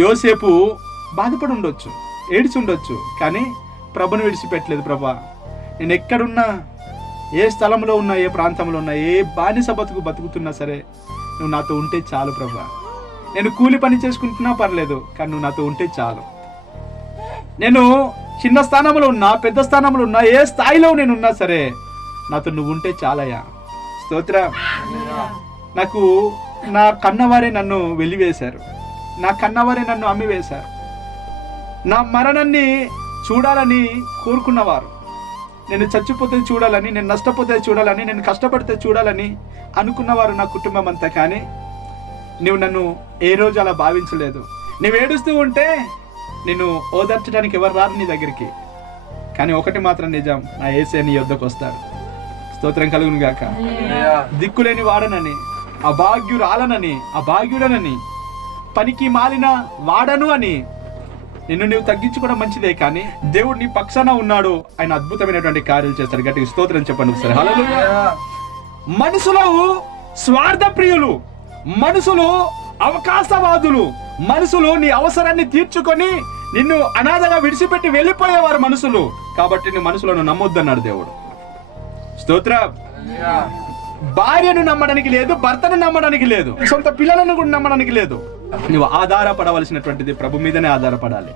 యోసేపు బాధపడి ఉండొచ్చు, ఏడ్చి ఉండొచ్చు, కానీ ప్రభుని విడిచిపెట్టలేదు. ప్రభా, నేను ఎక్కడున్నా, ఏ స్థలంలో ఉన్నా, ఏ ప్రాంతంలో ఉన్నా, ఏ బానిస బతుకుతున్నా సరే నువ్వు నాతో ఉంటే చాలు ప్రభా. నేను కూలి పని చేసుకుంటున్నా పర్లేదు, కానీ నువ్వు నాతో ఉంటే చాలు. నేను చిన్న స్థానంలో ఉన్నా, పెద్ద స్థానంలో ఉన్నా, ఏ స్థాయిలో నేను ఉన్నా సరే నాతో నువ్వు ఉంటే చాలయ్యా. స్తోత్రం. నాకు నా కన్నవారే నన్ను వెలివేశారు, నా కన్నవారే నన్ను అమ్మివేశారు. నా మరణాన్ని చూడాలని కోరుకున్నవారు, నేను చచ్చిపోతే చూడాలని, నేను నష్టపోతే చూడాలని, నేను కష్టపడితే చూడాలని అనుకున్నవారు నా కుటుంబం అంతా. కానీ నువ్వు నన్ను ఏ రోజు అలా భావించలేదు. నువ్వు ఏడుస్తూ ఉంటే నేను ఓదార్చడానికి ఎవరు రారు నీ దగ్గరికి. కానీ ఒకటి మాత్రం నిజం, నా యేసే నీ యొద్దకు వస్తాడు. స్తోత్రం కలుగును గాక. దిక్కులేని వాడనని, అభాగ్యురాలనని, అభాగ్యుడనని, పనికి మాలిన వాడను అని నిన్ను నువ్వు తగ్గించుకోవడం మంచిదే, కానీ దేవుడు నీ పక్షాన ఉన్నాడు. ఆయన అద్భుతమైనటువంటి కార్యాలు చేస్తాడు. గట్టిగా స్తోత్రం చెప్పండి ఒకసారి. హల్లెలూయా. మనుషులు స్వార్థ ప్రియులు, మనుషులు అవకాశవాదులు, మనుషులు నీ అవసరాన్ని తీర్చుకొని నిన్ను అనాథగా విడిచిపెట్టి వెళ్ళిపోయేవారు మనుషులు. కాబట్టి నీ మనుషులను నమ్మొద్దన్నాడు దేవుడు. స్తోత్రం. భార్యను నమ్మడానికి లేదు, భర్తను నమ్మడానికి లేదు, సొంత పిల్లలను కూడా నమ్మడానికి లేదు. నువ్వు ఆధారపడవలసినటువంటిది ప్రభు మీదనే ఆధారపడాలి.